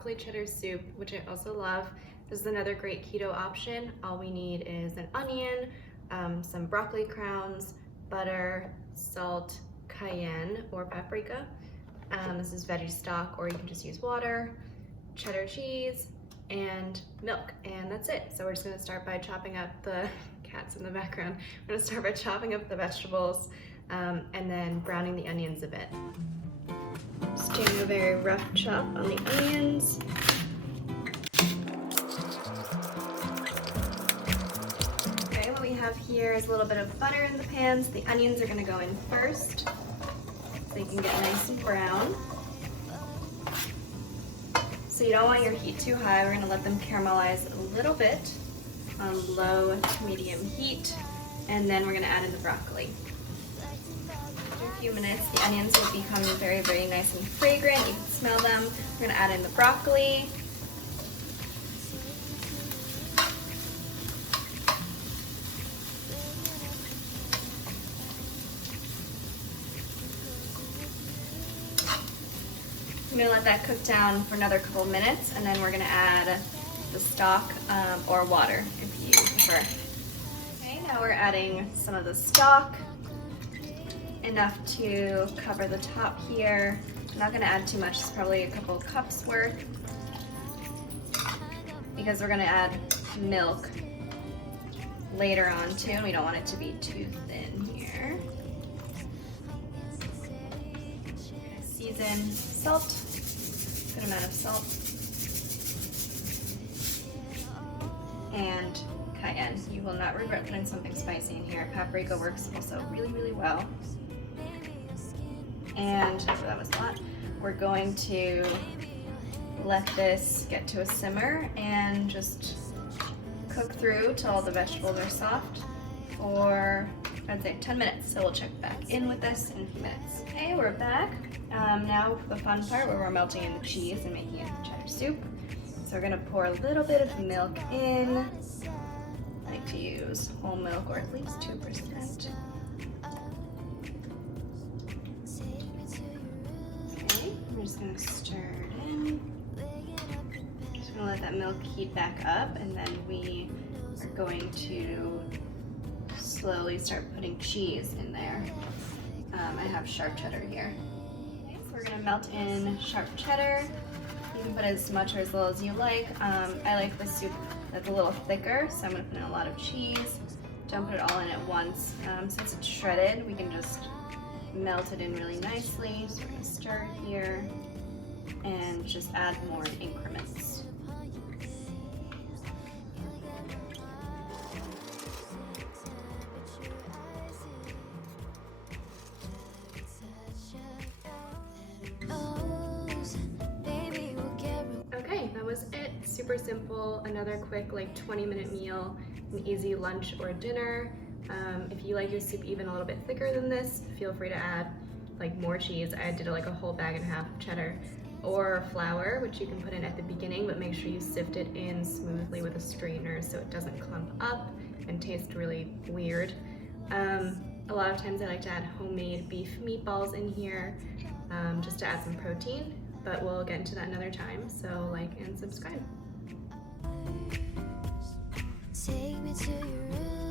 broccoli cheddar soup, which I also love. This is another great keto option. All we need is an onion, some broccoli crowns, butter, salt, cayenne or paprika. This is veggie stock, or you can just use water, cheddar cheese, and milk, and that's it. So we're just gonna start by chopping up the cats in the background. We're gonna start by chopping up the vegetables and then browning the onions a bit. Just doing a very rough chop on the onions. Okay, what we have here is a little bit of butter in the pans. The onions are gonna go in first so you can get nice and brown. So you don't want your heat too high. We're gonna let them caramelize a little bit on low to medium heat, and then we're gonna add in the broccoli. After a few minutes, the onions will become very, very nice and fragrant. You can smell them. We're gonna add in the broccoli. I'm gonna let that cook down for another couple minutes, and then we're gonna add the stock or water if you prefer. Okay, now we're adding some of the stock, enough to cover the top here. I'm not gonna add too much, it's probably a couple cups worth, because we're gonna add milk later on too, and we don't want it to be too thin here. Season salt, good amount of salt, and cayenne. You will not regret putting something spicy in here. Paprika works also really, really well. And so that was a lot. We're going to let this get to a simmer and just cook through till all the vegetables are soft for, I'd say, 10 minutes. So we'll check back in with this in a few minutes. Okay, we're back. Now for the fun part where we're melting in the cheese and making it cheddar soup. So we're gonna pour a little bit of milk in. I like to use whole milk, or at least 2%. Okay, we're just gonna stir it in. Just gonna let that milk heat back up, and then we are going to slowly start putting cheese in there. I have sharp cheddar here. Okay, so we're gonna melt in sharp cheddar. You can put as much or as little as you like. I like the soup that's a little thicker, so I'm gonna put in a lot of cheese. Don't put it all in at once. Since it's shredded, we can just melt it in really nicely. So we're gonna stir here and just add more in increments. Was it. Super simple, another quick like 20-minute meal, an easy lunch or dinner. If you like your soup even a little bit thicker than this, feel free to add like more cheese. I did like a whole bag and a half of cheddar, or flour, which you can put in at the beginning, but make sure you sift it in smoothly with a strainer so it doesn't clump up and taste really weird. A lot of times I like to add homemade beef meatballs in here, just to add some protein. But we'll get into that another time, so like and subscribe. Take me to your room.